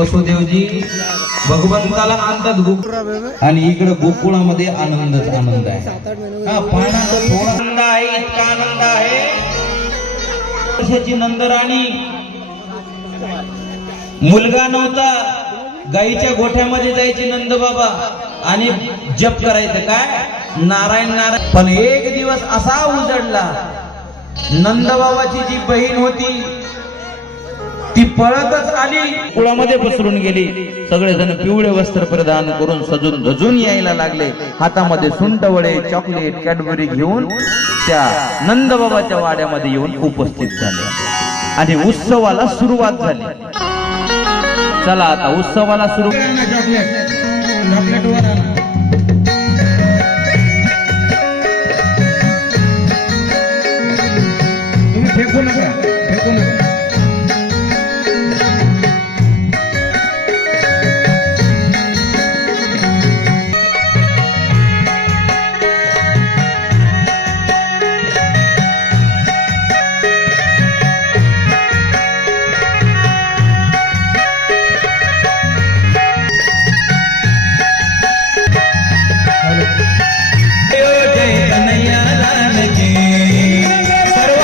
वसुदेवजी भगवंताला आणतात आणि इकडे गोकुळामध्ये आनंदच आनंद आहे. हा पाण्याचा थोडा आनंद आहे, इतका आनंद आहे. वर्षाची नंदराणी, मुलगा नव्हता, गाईच्या गोठ्यामध्ये जायची नंद बाबा आणि जप करायचं काय नारायण नारायण. पण एक दिवस असा उजडला, नंदबाबाची जी बहीण होती ती पळतच आली, कुळामध्ये पसरून गेली. सगळेजण पिवळे वस्त्र प्रदान करून सजून धजून यायला लागले. हातामध्ये सुंटवडे, चॉकलेट, कॅडबरी घेऊन त्या नंदबाबाच्या वाड्यामध्ये येऊन उपस्थित झाले आणि उत्सवाला सुरुवात झाली. चला आता उत्सवाला सुरू. चॉकलेट वर तुम्ही फेकू नका, फेकू नका. सर्व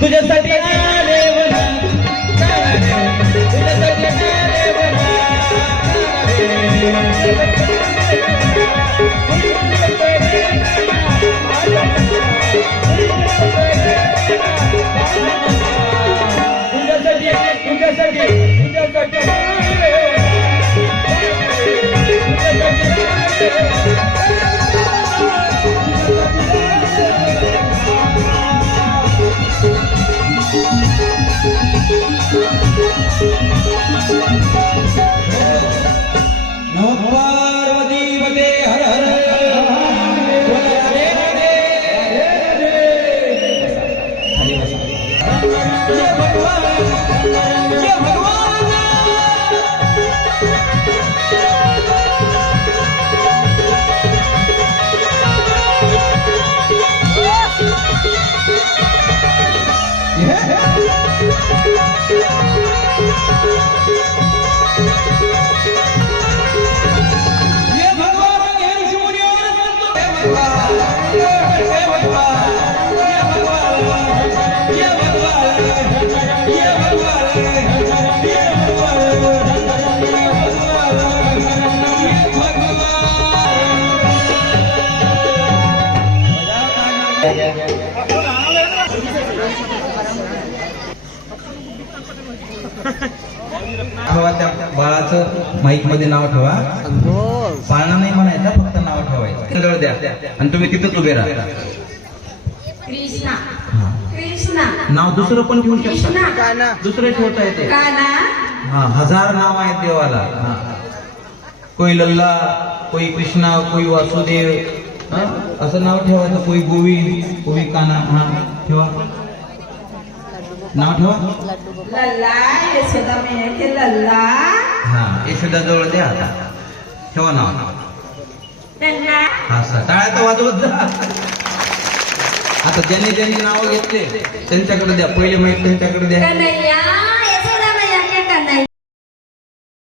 तुझ्यासाठी आले वना तुझ्यासाठी आले वना ठेवा त्या बाळाचं माईक मध्ये नाव ठेवा. पाळणा नाही म्हणायचा, फक्त नाव ठेवायचं. जवळ द्या आणि तुम्ही तिथंच उभे राहा. कृष्णा हा. कृष्णा नाव दुसरं पण ठेवू शकता, कृष्णा दुसरं ठेवता येते. काना हा, 1000 नाव आहेत देवाला. हा. कोई लल्ला, कोई कृष्णा, कोई वासुदेव, हा? असं नाव ठेवायचं. कोई गोविंद, कोई काना. हा ठेवा, नाव ठेवा. लल्ला यशोदा मैया के लल्ला हा, यशोदा जवळ द्या. आता ठेवा नाव. नन्ना हा सर, टाळ्या तर वाजवत जा. आता ज्यांनी ज्यांनी नाव घेतले त्यांच्याकडे द्या. पहिले माहिती त्यांच्याकडे द्या. कन्हैया